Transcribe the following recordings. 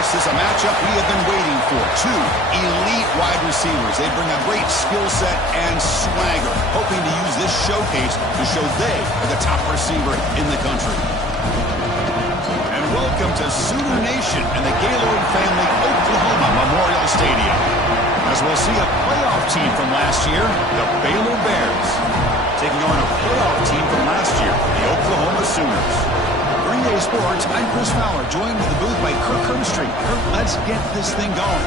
This is a matchup we have been waiting for. Two elite wide receivers. They bring a great skill set and swagger, hoping to use this showcase to show they are the top receiver in the country. And welcome to Sooner Nation and the Gaylord family Oklahoma Memorial Stadium, as we'll see a playoff team from last year, the Baylor Bears, taking on a playoff team from last year, the Oklahoma Sooners. Green Day Sports, I'm Chris Fowler, joined in the booth by Kirk Herbstreit. Kirk, let's get this thing going.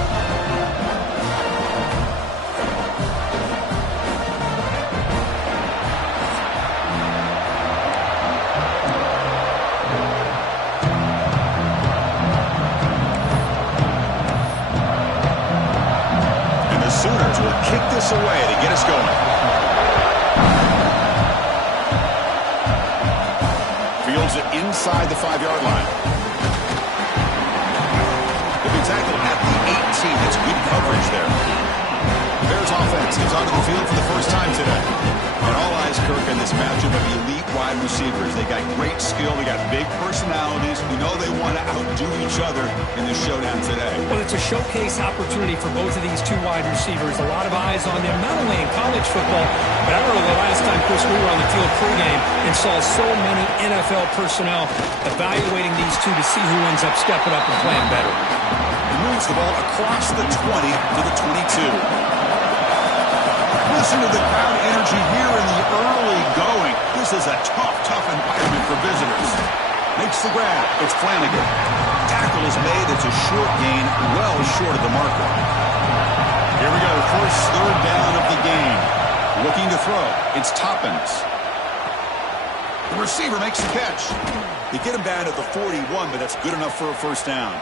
And the Sooners will kick this away to get us going. Fields it inside the 5-yard line. He'll be tackled at the 18. That's good coverage there. The Bears offense gets onto the field for the first time today. And all eyes, Kirk, in this matchup of elite wide receivers. They got great skill. They got big personalities. We know they want to outdo each other in this showdown today. Well, it's a showcase opportunity for both of these two wide receivers. A lot of eyes on them, not only in college football, but I remember the last time, Chris, we were on the field pregame and saw so many NFL personnel evaluating these two to see who ends up stepping up and playing better. He moves the ball across the 20 to the 22. Listen to the crowd energy here in the early going. This is a tough environment for visitors. Makes the grab. It's Flanagan. Tackle is made. It's a short gain, well short of the marker. Here we go. First third down of the game. Looking to throw. It's Toppins. The receiver makes the catch. They get him down at the 41, but that's good enough for a first down.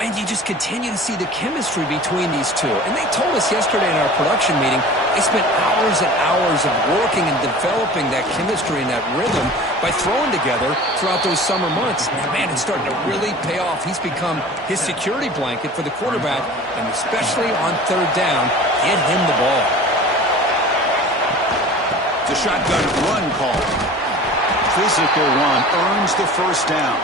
And you just continue to see the chemistry between these two. And they told us yesterday in our production meeting, they spent hours and hours of working and developing that chemistry and that rhythm by throwing together throughout those summer months. And man, it's starting to really pay off. He's become his security blanket for the quarterback, and especially on third down, get him the ball. It's a shotgun run call. Physical run earns the first down.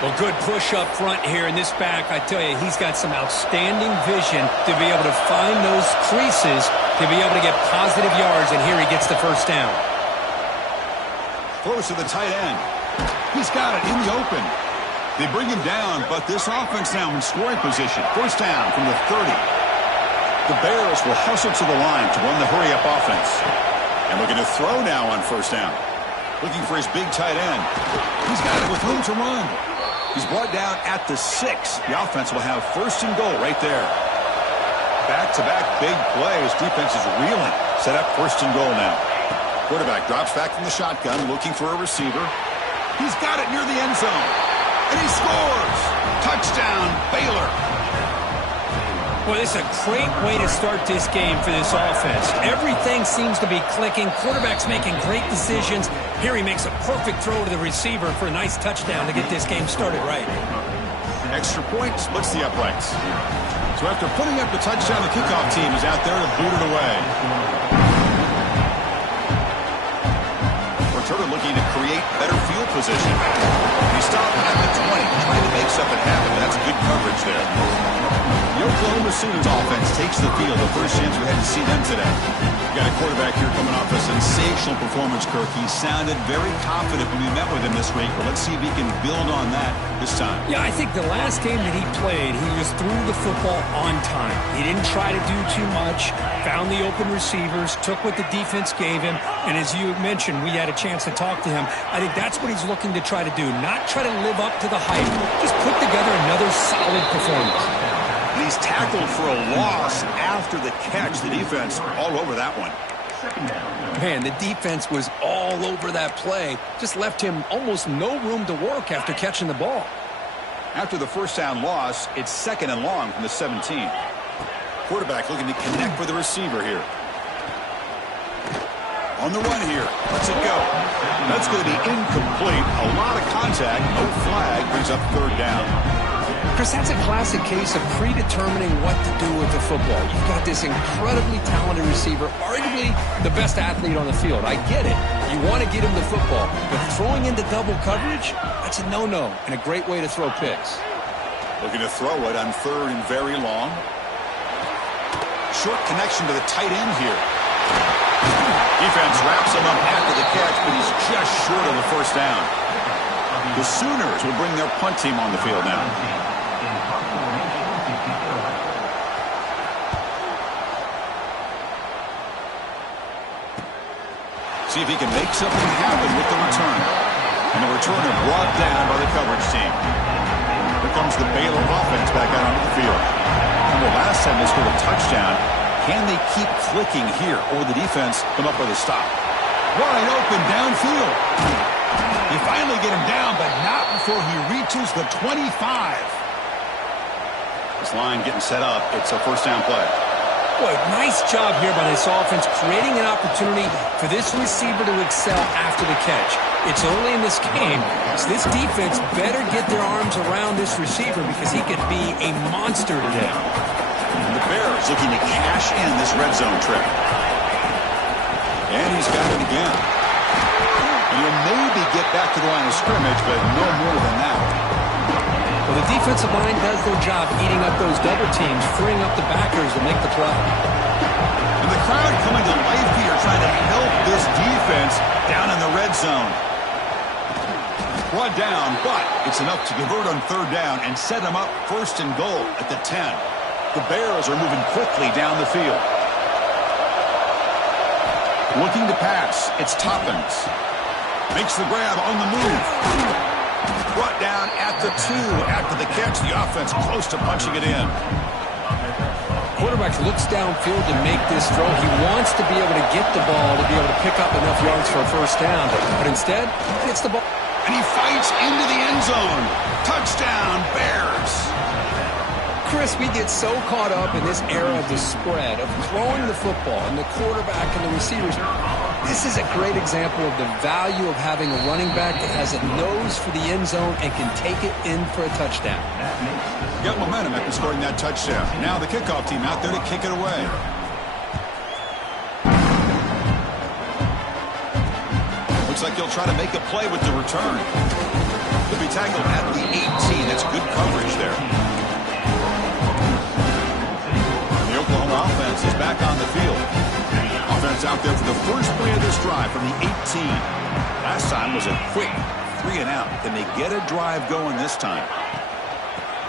Well, good push up front here in this back. I tell you, he's got some outstanding vision to be able to find those creases, to be able to get positive yards, and here he gets the first down. Close to the tight end. He's got it in the open. They bring him down, but this offense now in scoring position. First down from the 30. The Bears will hustle to the line to run the hurry-up offense. And looking to throw now on first down. Looking for his big tight end. He's got it with room to run. He's brought down at the 6. The offense will have first and goal right there. Back-to-back big plays. Defense is reeling. Set up first and goal now. Quarterback drops back from the shotgun, looking for a receiver. He's got it near the end zone. And he scores! Touchdown, Baylor! Well, this is a great way to start this game for this offense. Everything seems to be clicking. Quarterback's making great decisions. Here he makes a perfect throw to the receiver for a nice touchdown to get this game started right. Extra point splits the uprights. So after putting up the touchdown, the kickoff team is out there to boot it away. Returner looking to create better field position. He stopped at the 20, trying to make something happen. That's good coverage there. The Oklahoma Sooners offense takes the field. The first chance we had to see them today. We got a quarterback here coming off a sensational performance, Kirk. He sounded very confident when we met with him this week, but let's see if he can build on that this time. Yeah, I think the last game that he played, he just threw the football on time. He didn't try to do too much, found the open receivers, took what the defense gave him, and as you mentioned, we had a chance to talk to him. I think that's what he's looking to try to do, not try to live up to the hype. Just put together another solid performance. He's tackled for a loss after the catch. The defense all over that one. Man, the defense was all over that play. Just left him almost no room to work after catching the ball. After the first down loss, it's second and long from the 17. Quarterback looking to connect with the receiver here. On the run here. Let's it go. That's going to be incomplete. A lot of contact. No flag. Brings up third down. Chris, that's a classic case of predetermining what to do with the football. You've got this incredibly talented receiver, arguably the best athlete on the field. I get it. You want to get him the football, but throwing into double coverage, that's a no-no and a great way to throw picks. Looking to throw it on third and very long. Short connection to the tight end here. Defense wraps him up after the catch, but he's just short of the first down. The Sooners will bring their punt team on the field now. See if he can make something happen with the return. And the returner brought down by the coverage team. Here comes the Baylor offense back out onto the field. Remember, last time they scored a touchdown. Can they keep clicking here, or the defense come up with a stop? Wide open downfield. You finally get him down, but not before he reaches the 25. This line getting set up. It's a first down play. Boy, nice job here by this offense, creating an opportunity for this receiver to excel after the catch. It's early in this game, so this defense better get their arms around this receiver because he could be a monster today. And the Bears looking to cash in this red zone trip. And he's got it again. And he'll maybe get back to the line of scrimmage, but no more than that. Well, the defensive line does their job eating up those double teams, freeing up the backers to make the play. And the crowd coming to life here, trying to help this defense down in the red zone. Brought down, but it's enough to convert on third down and set them up first and goal at the 10. The Bears are moving quickly down the field. Looking to pass, it's Toppins. Makes the grab on the move. Brought down at the 2 after the catch. The offense close to punching it in. Quarterback looks downfield to make this throw. He wants to be able to get the ball to be able to pick up enough yards for a first down. But instead, hits the ball. And he fights into the end zone. Touchdown, Bears. Chris, we get so caught up in this era of the spread, of throwing the football, and the quarterback and the receivers. This is a great example of the value of having a running back that has a nose for the end zone and can take it in for a touchdown. Got momentum after scoring that touchdown. Now the kickoff team out there to kick it away. Looks like he'll try to make a play with the return. He'll be tackled at the 18. That's good coverage there. The Oklahoma offense is back on the field. Offense out there for the first play of this drive from the 18. Last time was a quick 3 and out. Can they get a drive going this time?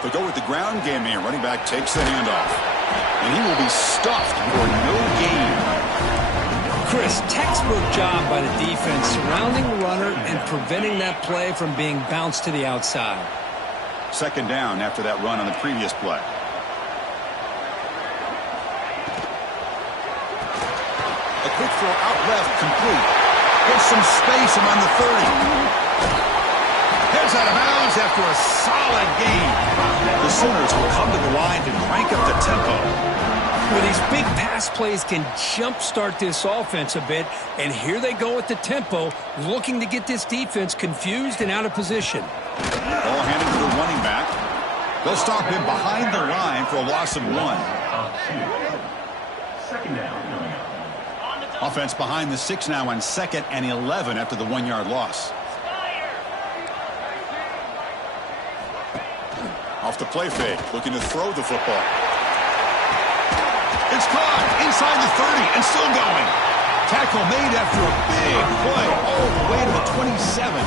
They'll go with the ground game here. Running back takes the handoff. And he will be stuffed for no gain. Chris, textbook job by the defense surrounding the runner and preventing that play from being bounced to the outside. Second down after that run on the previous play. A quick throw out left, complete. Gets some space around the 30. Heads out of bounds after a solid gain. The Sooners will come to the line to crank up the tempo. Well, these big pass plays can jumpstart this offense a bit, and here they go at the tempo, looking to get this defense confused and out of position. Ball handed to the running back. They'll stop him behind the line for a loss of 1. Second down. Offense behind the 6 now on 2nd and 11 after the 1-yard loss. Off the play fake, looking to throw the football. It's caught inside the 30 and still going. Tackle made after a big play all the way to the 27.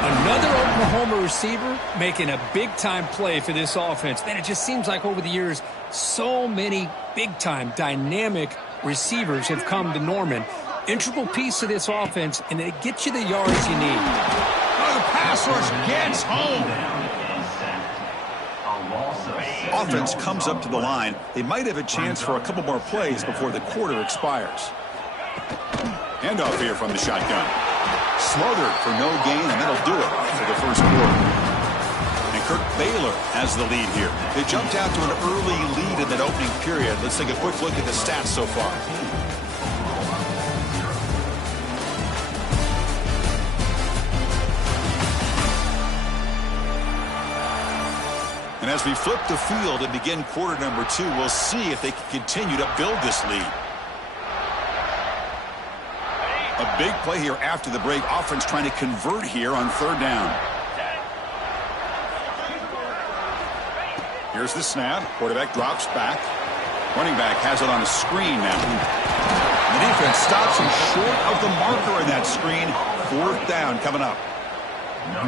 Another Oklahoma receiver making a big-time play for this offense. Man, it just seems like over the years, so many big-time, dynamic receivers have come to Norman. Integral piece of this offense, and it gets you the yards you need. Oh, the pass rush gets home. Offense comes up to the line. They might have a chance for a couple more plays before the quarter expires. Handoff here from the shotgun. Smothered for no gain, and that'll do it for the first quarter. And Kirk Baylor has the lead here. They jumped out to an early lead in that opening period. Let's take a quick look at the stats so far. And as we flip the field and begin quarter number 2, we'll see if they can continue to build this lead. A big play here after the break. Offense trying to convert here on third down. Here's the snap. Quarterback drops back. Running back has it on a screen now. The defense stops him short of the marker in that screen. 4th down coming up.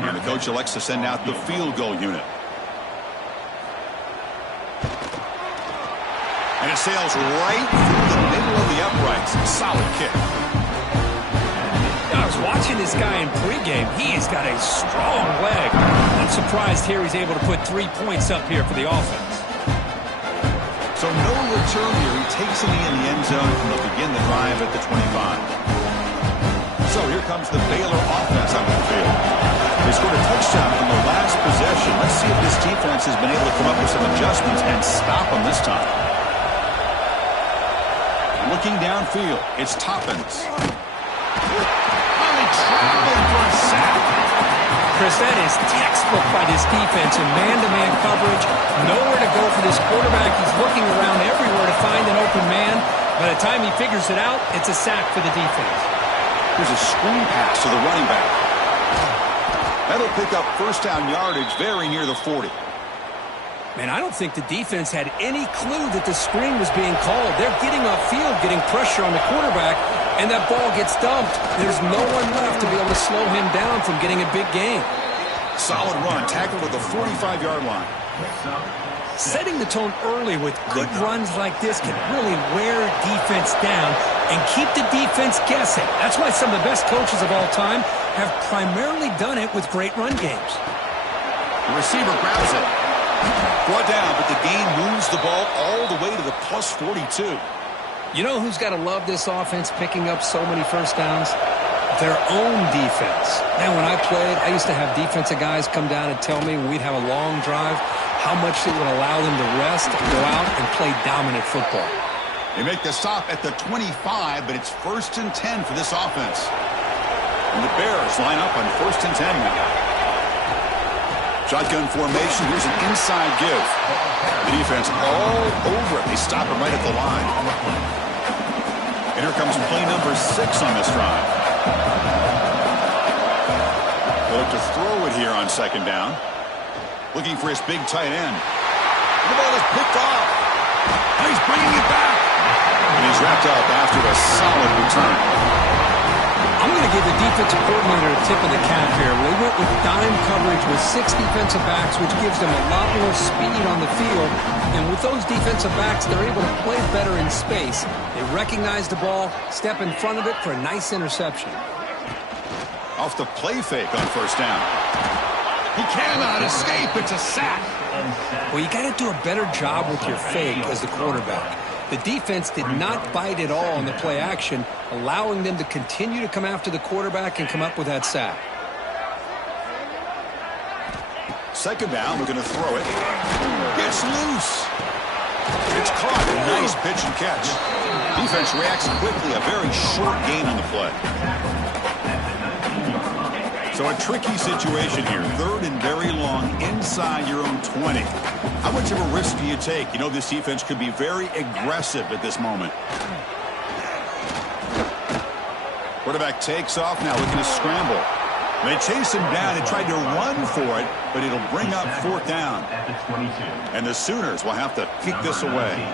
And the coach elects to send out the field goal unit. And it sails right through the middle of the uprights. Solid kick. I was watching this guy in pregame. He has got a strong leg. I'm surprised here he's able to put 3 points up here for the offense. So no return here. He takes a knee in the end zone, and they'll begin the drive at the 25. So here comes the Baylor offense on the field. They scored a touchdown on the last possession. Let's see if this defense has been able to come up with some adjustments and stop them this time. Looking downfield, it's Toppins. Traveling for a sack. Chris, that is textbook by this defense in man-to-man coverage. Nowhere to go for this quarterback. He's looking around everywhere to find an open man. By the time he figures it out, it's a sack for the defense. There's a screen pass to the running back. That'll pick up 1st down yardage very near the 40. Man, I don't think the defense had any clue that the screen was being called. They're getting upfield, getting pressure on the quarterback, and that ball gets dumped. There's no one left to be able to slow him down from getting a big gain. Solid run, tackled at the 45-yard line. Setting the tone early with good runs like this can really wear defense down and keep the defense guessing. That's why some of the best coaches of all time have primarily done it with great run games. The receiver grabs it. Brought down, but the gain moves the ball all the way to the plus 42. You know who's got to love this offense picking up so many 1st downs? Their own defense. Man, when I played, I used to have defensive guys come down and tell me when we'd have a long drive how much it would allow them to rest and go out and play dominant football. They make the stop at the 25, but it's 1st and 10 for this offense. And the Bears line up on 1st and 10 now. Shotgun formation. Here's an inside give. The defense all over it. They stop it right at the line. And here comes play number 6 on this drive. They look to throw it here on 2nd down. Looking for his big tight end. The ball is picked off. And he's bringing it back. And he's wrapped up after a solid return. I'm going to give the defensive coordinator a tip of the cap here. They went with dime coverage with 6 defensive backs, which gives them a lot more speed on the field. And with those defensive backs, they're able to play better in space. They recognize the ball, step in front of it for a nice interception. Off the play fake on 1st down. He cannot escape. It's a sack. Well, you got to do a better job with your fake as the quarterback. The defense did not bite at all on the play action, allowing them to continue to come after the quarterback and come up with that sack. 2nd down, we're going to throw it. Gets loose. It's caught. Nice pitch and catch. Defense reacts quickly. A very short gain on the play. So a tricky situation here. 3rd and very long inside your own 20. How much of a risk do you take? You know this defense could be very aggressive at this moment. Quarterback takes off now, looking to scramble. They chase him down and tried to run for it, but it'll bring up 4th down. And the Sooners will have to kick this away.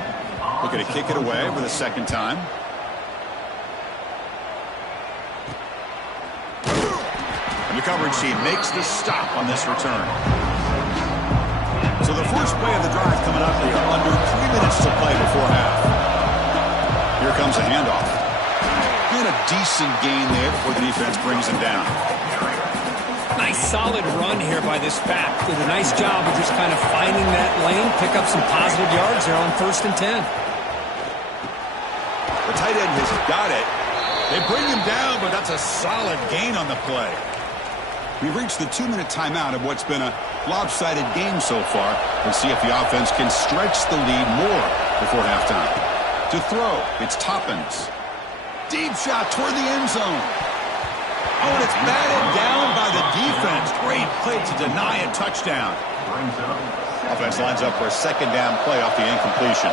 Looking to kick it away for the 2nd time. And the coverage team makes the stop on this return. So the first play of the drive coming up here. Under 3 minutes to play before half. Here comes a handoff. And a decent gain there before the defense brings him down. Nice solid run here by this back. Did a nice job of just kind of finding that lane, pick up some positive yards there on 1st and 10. The tight end has got it. They bring him down, but that's a solid gain on the play. We've reached the 2-minute timeout of what's been a lopsided game so far. We'll see if the offense can stretch the lead more before halftime. To throw, it's Toppins. Deep shot toward the end zone. Oh, and it's batted down by the defense. Great play to deny a touchdown. Offense lines up for a 2nd down play off the incompletion.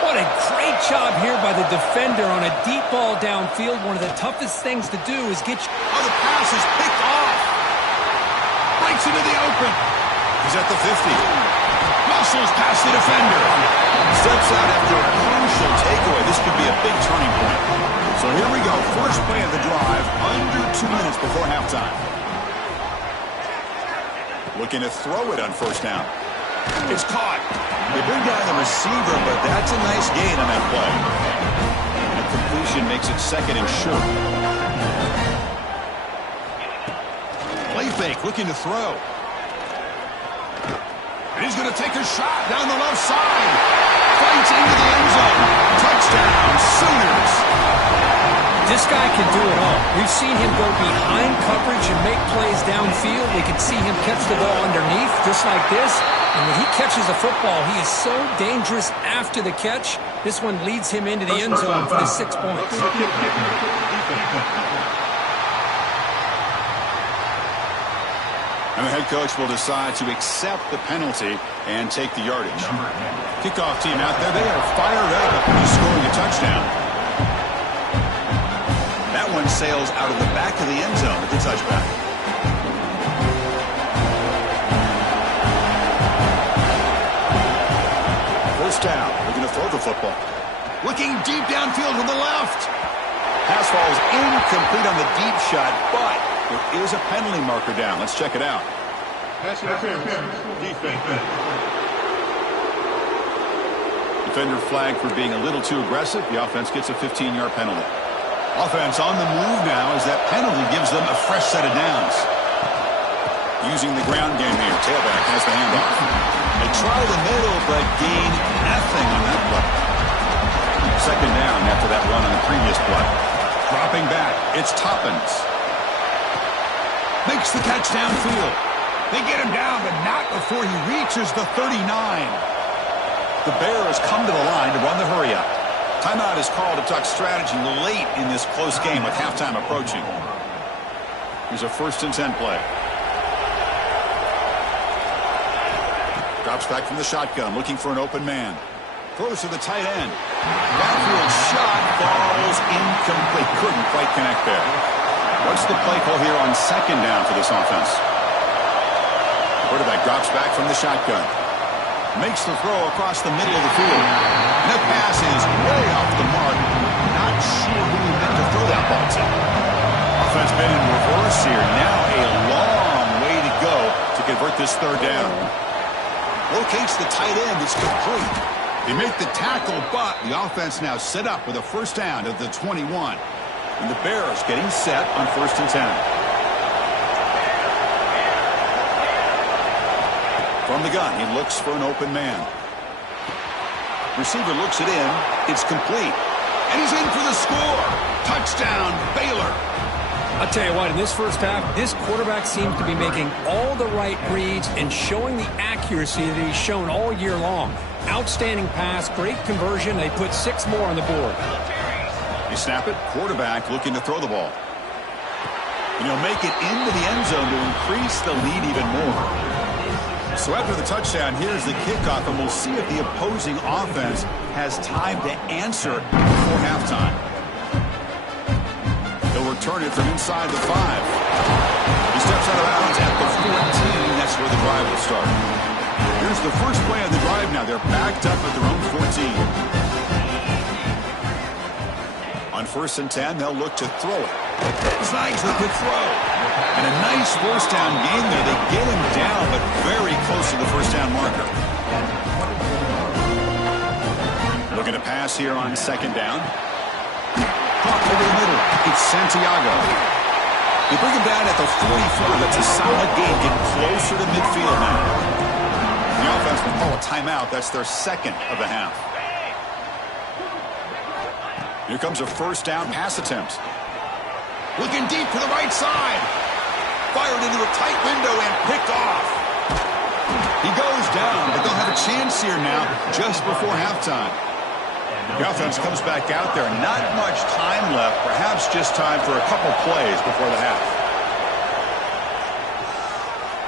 What a great job here by the defender on a deep ball downfield. One of the toughest things to do is get... Oh, the pass is picked off. Breaks into the open. He's at the 50. Muscles past the defender. Steps out after a crucial takeaway. This could be a big turning point. So here we go. First play of the drive, under 2 minutes before halftime. Looking to throw it on first down. It's caught. They bring down the receiver, but that's a nice gain on that play. And completion makes it second and short. Play fake, looking to throw. And he's going to take a shot down the left side. Fights into the end zone. Touchdown, Sooners. This guy can do it all. We've seen him go behind coverage and make plays downfield. We can see him catch the ball underneath, just like this. And when he catches the football, he is so dangerous after the catch. This one leads him into the end zone for the 6 points. And the head coach will decide to accept the penalty and take the yardage. Kickoff team out there, they are fired up after scoring a touchdown. That one sails out of the back of the end zone with the touchback. First down, we're going to throw the football. Looking deep downfield to the left. Pass falls incomplete on the deep shot, but there is a penalty marker down. Let's check it out. Pass interference. Defense. Defender flagged for being a little too aggressive. The offense gets a 15-yard penalty. Offense on the move now as that penalty gives them a fresh set of downs. Using the ground game here. Tailback has the handoff. They try the middle, but gain nothing on that play. Second down after that run on the previous play. Dropping back. It's Toppins. Makes the catch downfield. They get him down, but not before he reaches the 39. The Bears come to the line to run the hurry up. Timeout is called to talk strategy late in this close game with halftime approaching. Here's a 1st and 10 play. Drops back from the shotgun, looking for an open man. Throws to the tight end. Downfield shot falls incomplete. Couldn't quite connect there. What's the play call here on second down for this offense? Quarterback drops back from the shotgun. Makes the throw across the middle of the field. And that pass is way off the mark. Not sure who he meant to throw that ball to. Offense been in reverse here. Now a long way to go to convert this third down. Locates the tight end. It's complete. They make the tackle, but the offense now set up with a first down at the 21. And the Bears getting set on 1st and 10. From the gun, he looks for an open man. Receiver looks it in. It's complete. And he's in for the score. Touchdown, Baylor. I'll tell you what, in this first half, this quarterback seems to be making all the right reads and showing the accuracy that he's shown all year long. Outstanding pass, great conversion. They put 6 more on the board. They snap it. Quarterback looking to throw the ball. And he'll make it into the end zone to increase the lead even more. So after the touchdown, here's the kickoff, and we'll see if the opposing offense has time to answer before halftime. They'll return it from inside the 5. He steps out of bounds at the 14. That's where the drive will start. Here's the first play of the drive now. They're backed up at their own 14. On 1st and 10, they'll look to throw it. Sykes with the throw. And a nice first down gain there. They get him down, but very close to the first down marker. Looking to pass here on second down. Caught over the middle. It's Santiago. They bring him down at the 44. That's a solid gain. Getting closer to midfield now. The offense will call a timeout. That's their second of the half. Here comes a first down pass attempt. Looking deep to the right side. Fired into a tight window and picked off. He goes down, but they'll have a chance here now just before halftime. The offense comes back out there. Not much time left. Perhaps just time for a couple plays before the half.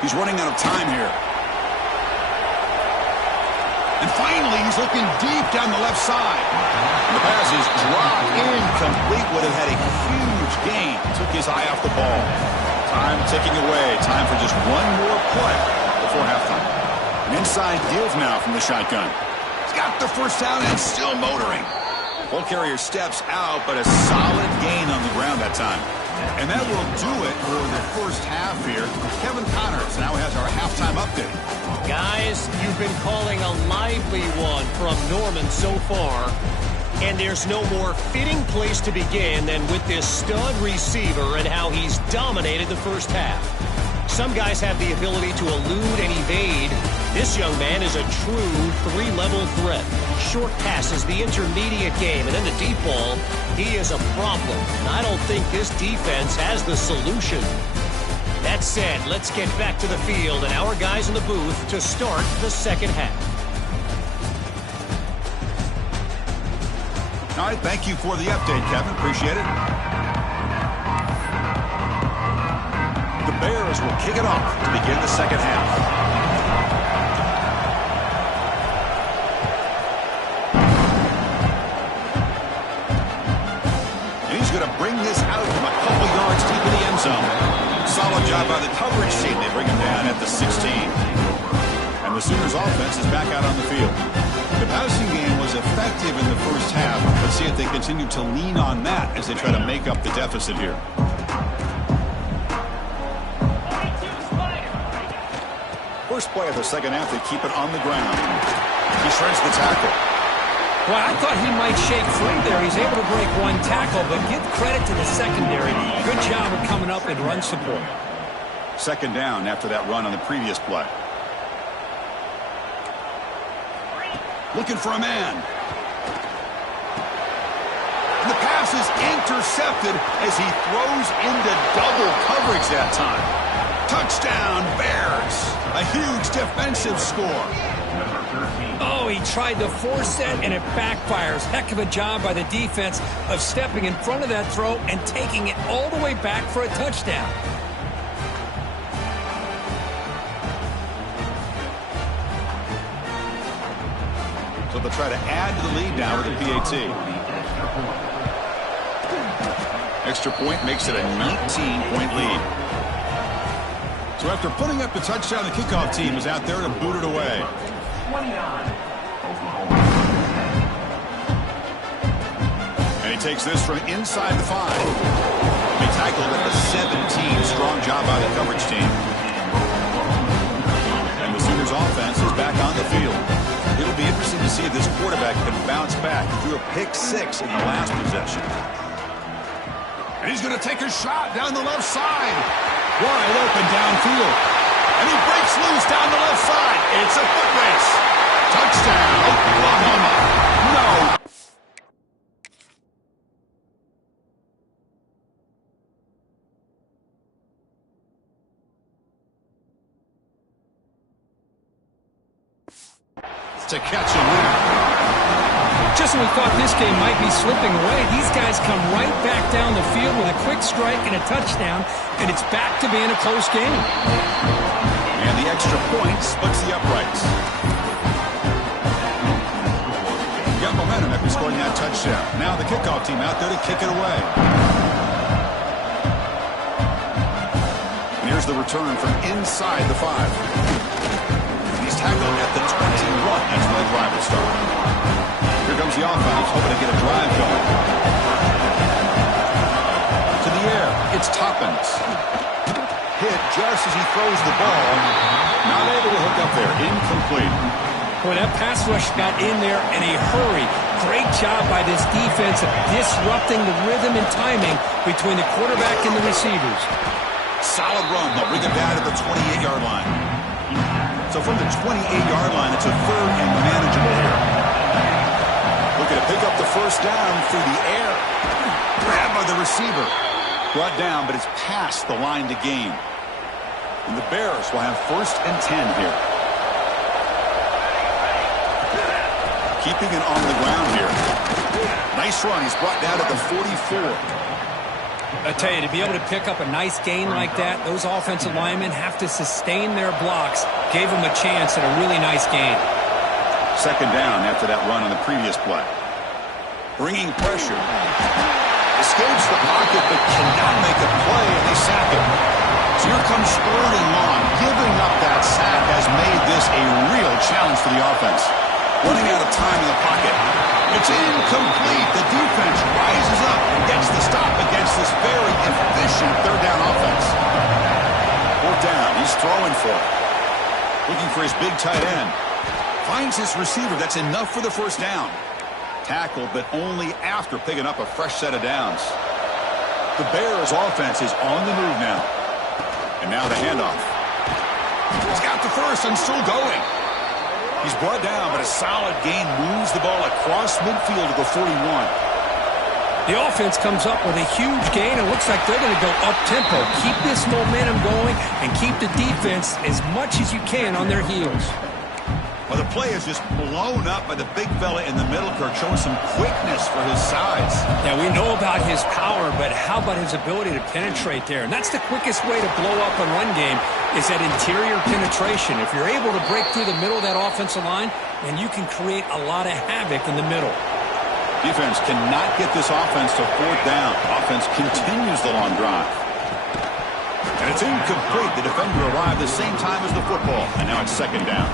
He's running out of time here. And finally, he's looking deep down the left side. And the pass is dropped incomplete. Would have had a huge gain. Took his eye off the ball. Time ticking away. Time for just one more play before halftime. An inside give now from the shotgun. He's got the first down and still motoring. Ball carrier steps out, but a solid gain on the ground that time. And that will do it for the first half here. Kevin Connors now has our halftime update. Guys, you've been calling a lively one from Norman so far. And there's no more fitting place to begin than with this stud receiver and how he's dominated the first half. Some guys have the ability to elude and evade. This young man is a true three-level threat. Short passes, the intermediate game, and then the deep ball, he is a problem. And I don't think this defense has the solution. That said, let's get back to the field and our guys in the booth to start the second half. All right, thank you for the update, Kevin. Appreciate it. The Bears will kick it off to begin the second half. And he's going to bring this out from a couple yards deep in the end zone. Solid job by the coverage team. They bring him down at the 16. And the Sooners offense is back out on the field. The passing game was effective in the first half. Let's see if they continue to lean on that as they try to make up the deficit here. First play of the second half, they keep it on the ground. He shreds the tackle. Well, I thought he might shake free there. He's able to break one tackle, but give credit to the secondary. Good job of coming up in run support. Second down after that run on the previous play. Looking for a man. And the pass is intercepted as he throws into double coverage that time. Touchdown, Bears. A huge defensive score. Oh, he tried to force it, and it backfires. Heck of a job by the defense of stepping in front of that throw and taking it all the way back for a touchdown. So they'll try to add to the lead now with a PAT. Extra point makes it a 19-point lead. So after putting up the touchdown, the kickoff team is out there to boot it away. And he takes this from inside the 5. He tackled at the 17. Strong job by the coverage team. And the Sooners offense is back on the field. It'll be interesting to see if this quarterback can bounce back. He threw a pick-6 in the last possession. And he's going to take a shot down the left side. Wide open downfield. And he breaks loose down the left side. It's a foot race. Touchdown, Oklahoma. No. To catch him there. Just when we thought this game might be slipping away, these guys come right back down the field with a quick strike and a touchdown, and it's back to being a close game. And the extra point splits the uprights. Got momentum after scoring that touchdown. Now the kickoff team out there to kick it away. And here's the return from inside the 5. He's tackled at the 21. That's where the drive will start. Here comes the offense, hoping to get a drive going. To the air, it's Toppins. Hit just as he throws the ball. Not able to hook up there. Incomplete. Boy, that pass rush got in there in a hurry. Great job by this defense of disrupting the rhythm and timing between the quarterback and the receivers. Solid run. They'll bring it down to the 28-yard line. So from the 28-yard line, it's a third and manageable here. Looking to pick up the first down through the air. Grabbed by the receiver. Brought down, but it's past the line to gain. And the Bears will have first and 10 here. Keeping it on the ground here. Nice run. He's brought down at the 44. I tell you, to be able to pick up a nice gain like that, those offensive linemen have to sustain their blocks. Gave them a chance at a really nice gain. Second down after that run on the previous play. Bringing pressure. Escapes the pocket but cannot make a play, and they sack him. So here comes third and long. Giving up that sack has has made this a real challenge for the offense. Running out of time in the pocket. It's incomplete. The defense rises up and gets the stop against this very efficient third down offense. Fourth down. He's throwing for it. Looking for his big tight end. Finds his receiver. That's enough for the first down. Tackled, but only after picking up a fresh set of downs. The Bears' offense is on the move now. And now the handoff. He's got the first and still going. He's brought down, but a solid gain moves the ball across midfield to the 41. The offense comes up with a huge gain. It looks like they're going to go up-tempo. Keep this momentum going and keep the defense as much as you can on their heels. Well, the play is just blown up by the big fella in the middle. Kirk showing some quickness for his size. Yeah, we know about his power, but how about his ability to penetrate there? And that's the quickest way to blow up a run game is that interior penetration. If you're able to break through the middle of that offensive line, then you can create a lot of havoc in the middle. Defense cannot get this offense to fourth down. Offense continues the long drive. And it's incomplete. The defender arrived the same time as the football, and now it's second down.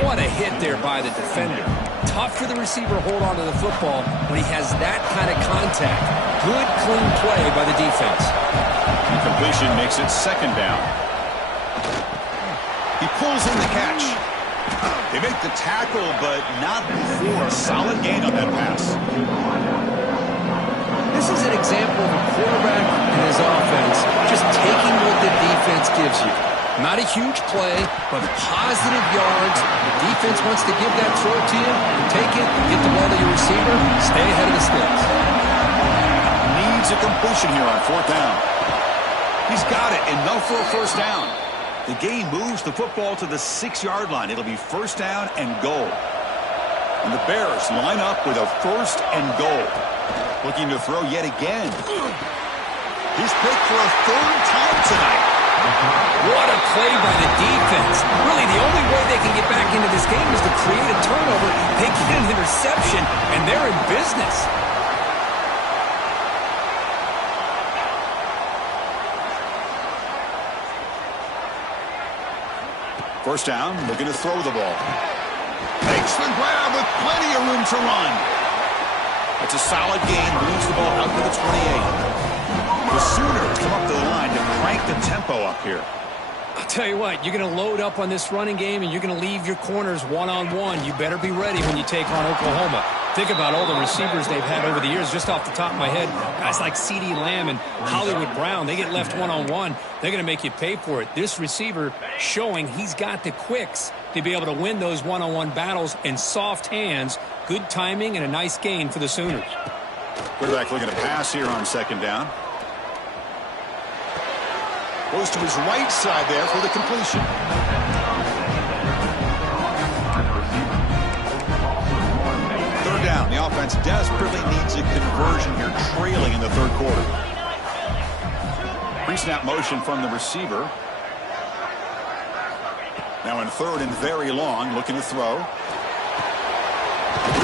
What a hit there by the defender. Tough for the receiver to hold on to the football when he has that kind of contact. Good, clean play by the defense. Incompletion makes it second down. He pulls in the catch. They make the tackle, but not before a solid gain on that pass. This is an example of a quarterback and his offense just taking what the defense gives you. Not a huge play, but positive yards. The defense wants to give that throw to you. You take it, get the ball to your receiver, stay ahead of the sticks. Needs a completion here on fourth down. He's got it, enough for a first down. The game moves the football to the 6-yard line. It'll be first down and goal. And the Bears line up with a first and goal. Looking to throw yet again. He's picked for a third time tonight. What a play by the defense. Really, the only way they can get back into this game is to create a turnover. They get an interception, and they're in business. First down, looking to throw the ball. Makes the grab with plenty of room to run. That's a solid gain, moves the ball out to the 28. The Sooners come up to the line to crank the tempo up here. I'll tell you what, you're going to load up on this running game and you're going to leave your corners one-on-one. You better be ready when you take on Oklahoma. Think about all the receivers they've had over the years. Just off the top of my head, guys like CeeDee Lamb and Hollywood Brown, they get left one-on-one. They're going to make you pay for it. This receiver showing he's got the quicks to be able to win those one-on-one battles in soft hands. Good timing and a nice gain for the Sooners. Quarterback looking to pass here on second down. Goes to his right side there for the completion. Third down. The offense desperately needs a conversion here, trailing in the third quarter. Pre-snap motion from the receiver. Now in third and very long, looking to throw. With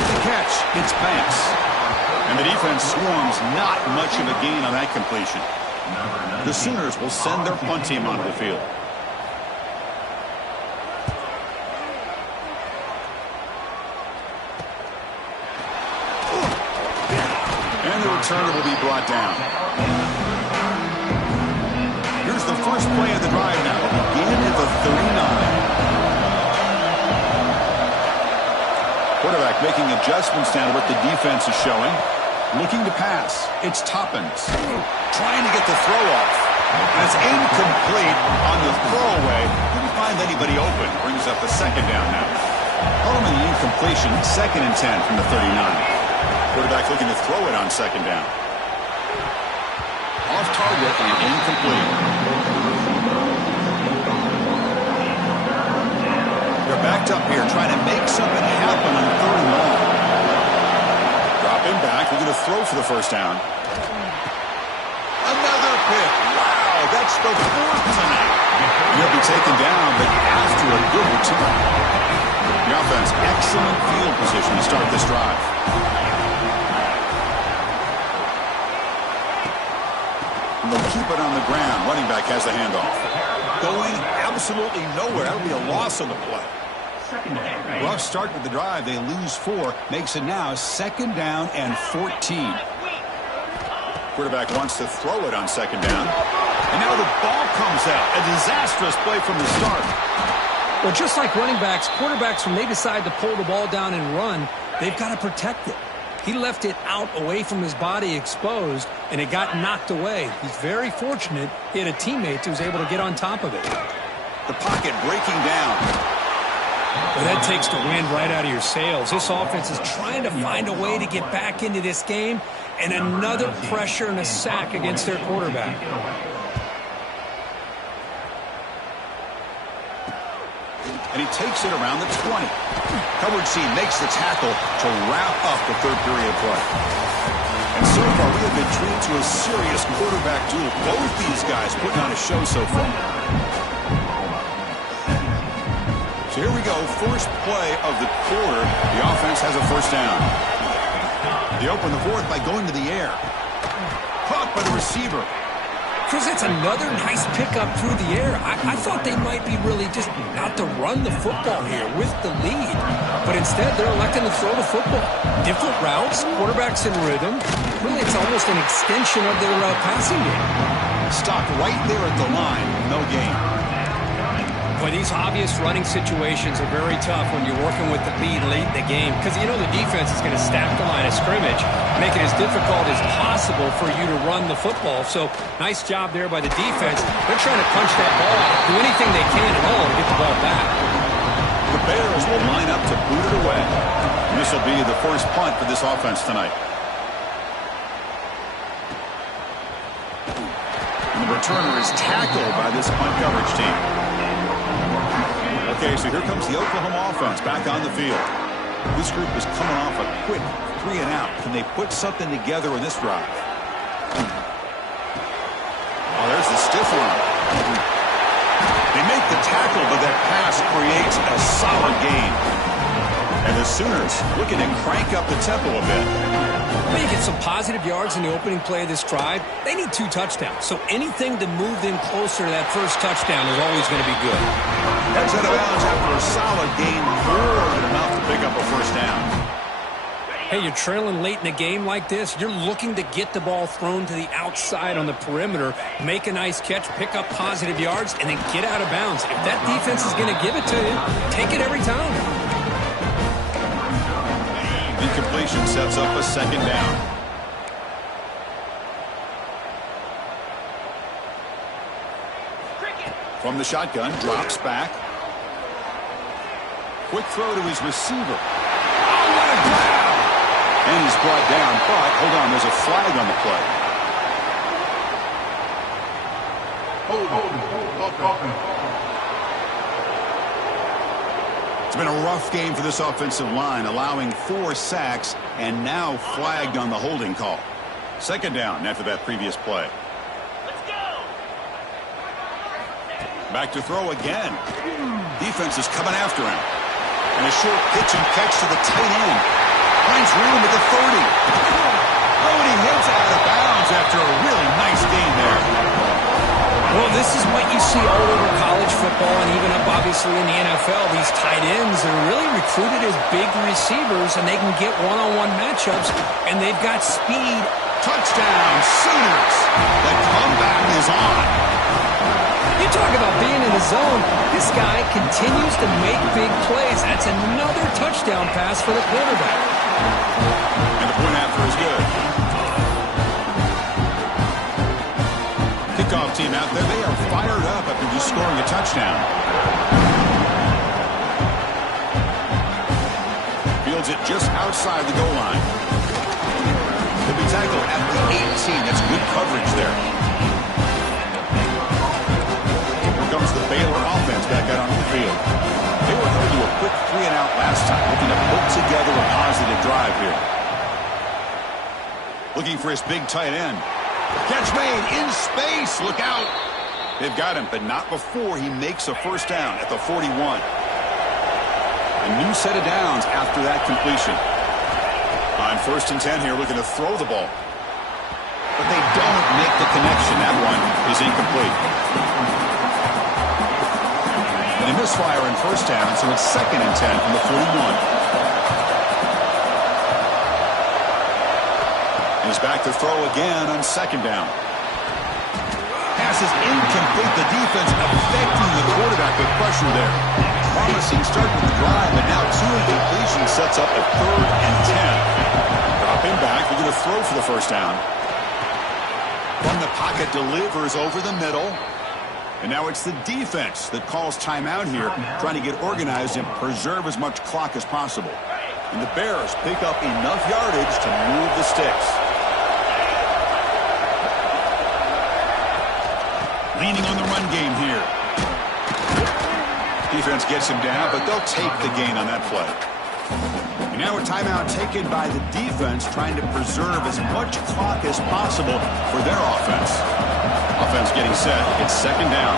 the catch, it's Banks. And the defense swarms, not much of a gain on that completion. The Sooners will send their punt team onto the field. And the returner will be brought down. Here's the first play of the drive now. We'll begin at the 39. Quarterback making adjustments down to what the defense is showing. Looking to pass. It's Toppins. Trying to get the throw off. And it's incomplete on the throwaway. Couldn't find anybody open. Brings up the second down now. Following the incompletion, second and 10 from the 39. Quarterback looking to throw it on second down. Off target and incomplete. They're backed up here trying to make something happen on third and long. Dropping back, looking to throw for the first down. Another pick. Wow, that's the fourth tonight. He'll be taken down, but after a good return. The offense, excellent field position to start this drive. And they'll keep it on the ground. Running back has the handoff. going absolutely nowhere. That'll be a loss on the play. Rough start with the drive. They lose 4. Makes it now 2nd down and 14. Quarterback wants to throw it on 2nd down. And now the ball comes out. A disastrous play from the start. Well, just like running backs, quarterbacks, when they decide to pull the ball down and run, they've got to protect it. He left it out away from his body exposed, and it got knocked away. He's very fortunate he had a teammate who was able to get on top of it. The pocket breaking down. Well, that takes the wind right out of your sails. This offense is trying to find a way to get back into this game, and another pressure and a sack against their quarterback. And he takes it around the 20. Coverage team makes the tackle to wrap up the third period play. And so far, we have been treated to a serious quarterback duel. Both these guys putting on a show so far. So here we go, first play of the quarter. The offense has a first down. They open the fourth by going to the air. Caught by the receiver. Chris, that's another nice pickup through the air. I thought they might be really just out to run the football here with the lead. But instead, they're electing to throw the football. Different routes, quarterbacks in rhythm. Really, it's almost an extension of their passing game. Stopped right there at the line. No gain. Boy, these obvious running situations are very tough when you're working with the lead late in the game because you know the defense is going to stack the line of scrimmage, make it as difficult as possible for you to run the football. So, nice job there by the defense. They're trying to punch that ball out, do anything they can at all to get the ball back. The Bears will line up to boot it away. And this will be the first punt for this offense tonight. And the returner is tackled by this punt coverage team. Okay, so here comes the Oklahoma offense back on the field. This group is coming off a quick 3 and out. Can they put something together in this drive? Oh, there's the stiff one. They make the tackle, but that pass creates a solid gain. And the Sooners looking to crank up the tempo a bit. Well, you get some positive yards in the opening play of this drive. They need 2 touchdowns, so anything to move them closer to that first touchdown is always going to be good. That's out of bounds after a solid gain, more than enough to pick up a first down. Hey, you're trailing late in a game like this. You're looking to get the ball thrown to the outside on the perimeter, make a nice catch, pick up positive yards, and then get out of bounds. If that defense is going to give it to you, take it every time. Incompletion sets up a second down. From the shotgun, drops back. Quick throw to his receiver. Oh, what a grab! And he's brought down, but hold on, there's a flag on the play. It's been a rough game for this offensive line, allowing 4 sacks and now flagged on the holding call. Second down after that previous play. Back to throw again. Defense is coming after him. And a short pitch and catch to the tight end. Finds room at the 30. Oh, and he hits out of bounds after a really nice gain there. Well, this is what you see all over college football and even up, obviously, in the NFL. These tight ends are really recruited as big receivers, and they can get one-on-one matchups, and they've got speed. Touchdown, Sooners. The comeback is on. You talk about being in the zone. This guy continues to make big plays. That's another touchdown pass for the quarterback. And the point after is good. Kickoff team out there, they are fired up after just scoring a touchdown. Fields it just outside the goal line. He'll be tackled at the 18. That's good coverage there. Here comes the Baylor offense back out onto the field. They were able to do a quick 3 and out last time, looking to put together a positive drive here. Looking for his big tight end. Catch made in space. Look out. They've got him, but not before he makes a first down at the 41. A new set of downs after that completion. On 1st and 10 here, looking to throw the ball. But they don't make the connection. That one is incomplete. And a misfire in first down, so it's 2nd and 10 from the 41. He's back to throw again on 2nd down. Pass is incomplete. The defense affecting the quarterback with pressure there. Promising start with the drive, but now 2 incompletions sets up a 3rd and 10. Drop him back. They're going to throw for the first down. From the pocket, delivers over the middle. And now it's the defense that calls timeout here, trying to get organized and preserve as much clock as possible. And the Bears pick up enough yardage to move the sticks. Leaning on the run game here. Defense gets him down, but they'll take the gain on that play. And now a timeout taken by the defense, trying to preserve as much clock as possible for their offense. Offense getting set. It's 2nd down.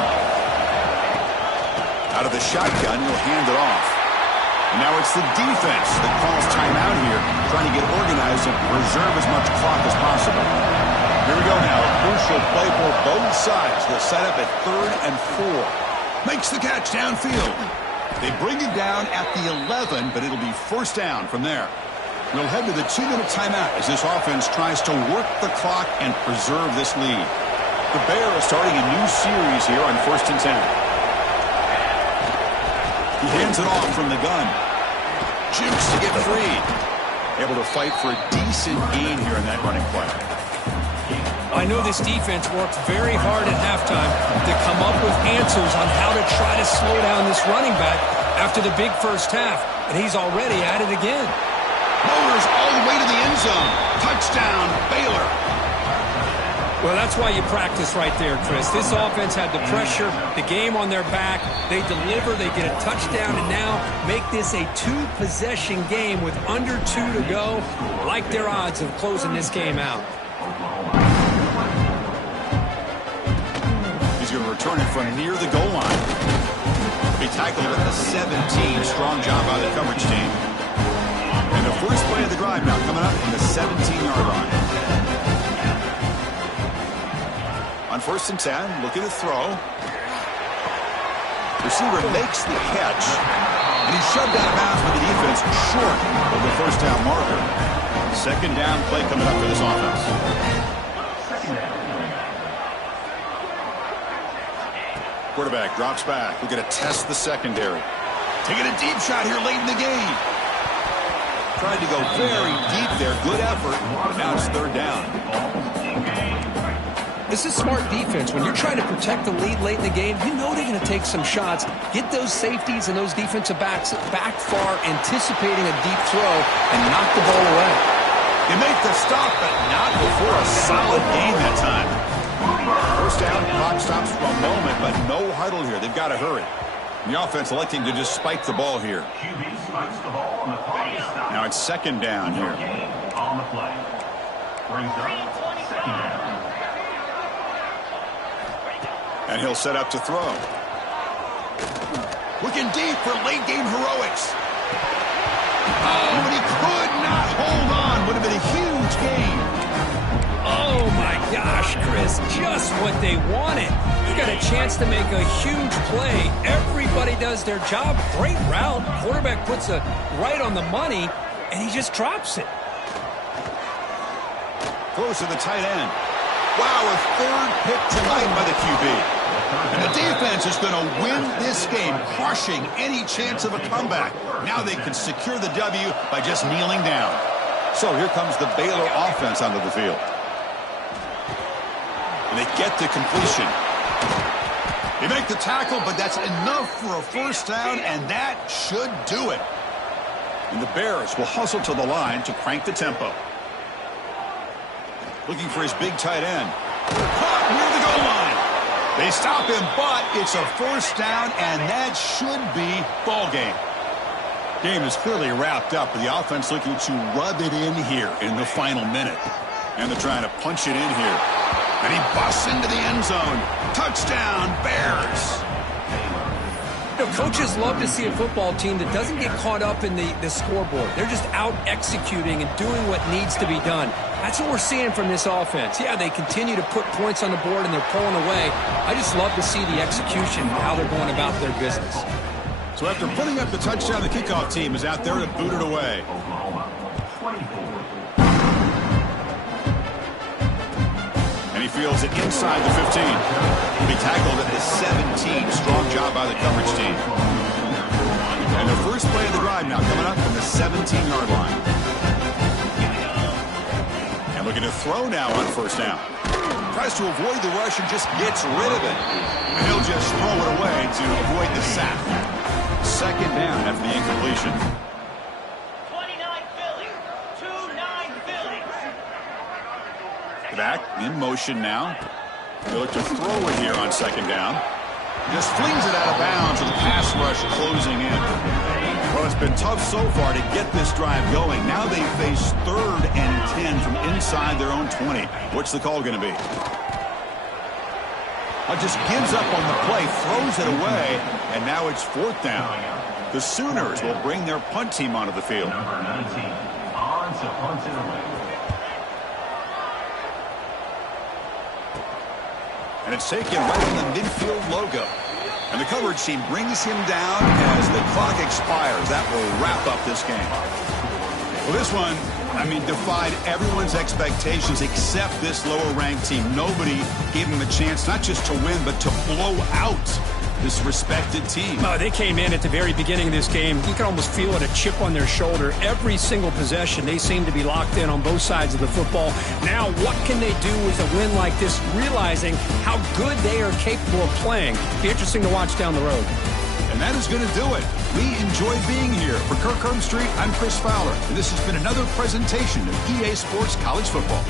Out of the shotgun, he'll hand it off. And now it's the defense that calls timeout here, trying to get organized and preserve as much clock as possible. Here we go now. A crucial play for both sides. They'll set up at 3rd and 4. Makes the catch downfield. They bring it down at the 11, but it'll be 1st down from there. We'll head to the 2-minute timeout as this offense tries to work the clock and preserve this lead. The Bears starting a new series here on 1st and 10. He hands it off from the gun. Jukes to get free. Able to fight for a decent gain here in that running play. I know this defense worked very hard at halftime to come up with answers on how to try to slow down this running back after the big first half, and he's already at it again. Motors all the way to the end zone. Touchdown, Baylor. Well, that's why you practice right there, Chris. This offense had the pressure, the game on their back. They deliver, they get a touchdown, and now make this a 2-possession game with under 2 to go. Like their odds of closing this game out. He's going to return it from near the goal line. He tackled at the 17. Strong job by the coverage team. And the first play of the drive now coming up from the 17-yard line. On 1st and 10, looking to throw. Receiver makes the catch. And he's shoved out of bounds by the defense short of the 1st down marker. 2nd down play coming up for this offense. Quarterback drops back. We're going to test the secondary. Taking a deep shot here late in the game. Tried to go very deep there. Good effort. But now it's 3rd down. This is smart defense. When you're trying to protect the lead late in the game, you know they're going to take some shots, get those safeties and those defensive backs back far, anticipating a deep throw, and knock the ball away. They make the stop, but not before a solid gain that time. 1st down, clock stops for a moment, but no huddle here. They've got to hurry. And the offense electing to just spike the ball here. Now it's 2nd down here. On the play. Brings up 2nd down. And he'll set up to throw. Looking deep for late-game heroics. Oh, but he could not hold on. Would have been a huge gain. Oh, my gosh, Chris. Just what they wanted. You got a chance to make a huge play. Everybody does their job. Great route. Quarterback puts it right on the money, and he just drops it. Throws to the tight end. Wow, a 3rd pick tonight by the QB. And the defense is going to win this game, crushing any chance of a comeback. Now they can secure the W by just kneeling down. So here comes the Baylor offense onto the field. And they get the completion. They make the tackle, but that's enough for a 1st down, and that should do it. And the Bears will hustle to the line to crank the tempo. Looking for his big tight end. Caught near the goal line. They stop him, but it's a 1st down, and that should be ball game. Game is clearly wrapped up, with the offense looking to rub it in here in the final minute. And they're trying to punch it in here. And he busts into the end zone. Touchdown, Bears. You know, coaches love to see a football team that doesn't get caught up in the scoreboard. They're just out executing and doing what needs to be done. That's what we're seeing from this offense. Yeah, they continue to put points on the board and they're pulling away. I just love to see the execution and how they're going about their business. So after putting up the touchdown, the kickoff team is out there to boot it away. And he fields it inside the 15. He tackled at the 17. Strong job by the coverage team. And the first play of the drive now coming up from the 17-yard line. And looking to throw now on first down. Tries to avoid the rush and just gets rid of it. And he'll just throw it away to avoid the sack. Second down after the incompletion. 29 Philly. 2-9 Philly. Back in motion now. They look to throw it here on second down. Just flings it out of bounds with the pass rush closing in. Well, it's been tough so far to get this drive going. Now they face 3rd and 10 from inside their own 20. What's the call going to be? Just gives up on the play, throws it away, and now it's 4th down. The Sooners will bring their punt team onto the field. Number 19 on to punt it away. And it's taken right on the midfield logo. And the coverage team brings him down as the clock expires. That will wrap up this game. Well, this one, I mean, defied everyone's expectations except this lower-ranked team. Nobody gave him a chance not just to win, but to blow out this respected team. They came in at the very beginning of this game. You can almost feel it, a chip on their shoulder. Every single possession, they seem to be locked in on both sides of the football. Now, what can they do with a win like this, realizing how good they are capable of playing? Be interesting to watch down the road. And that is going to do it. We enjoy being here. For Kirk Street, I'm Chris Fowler, and this has been another presentation of EA Sports College Football.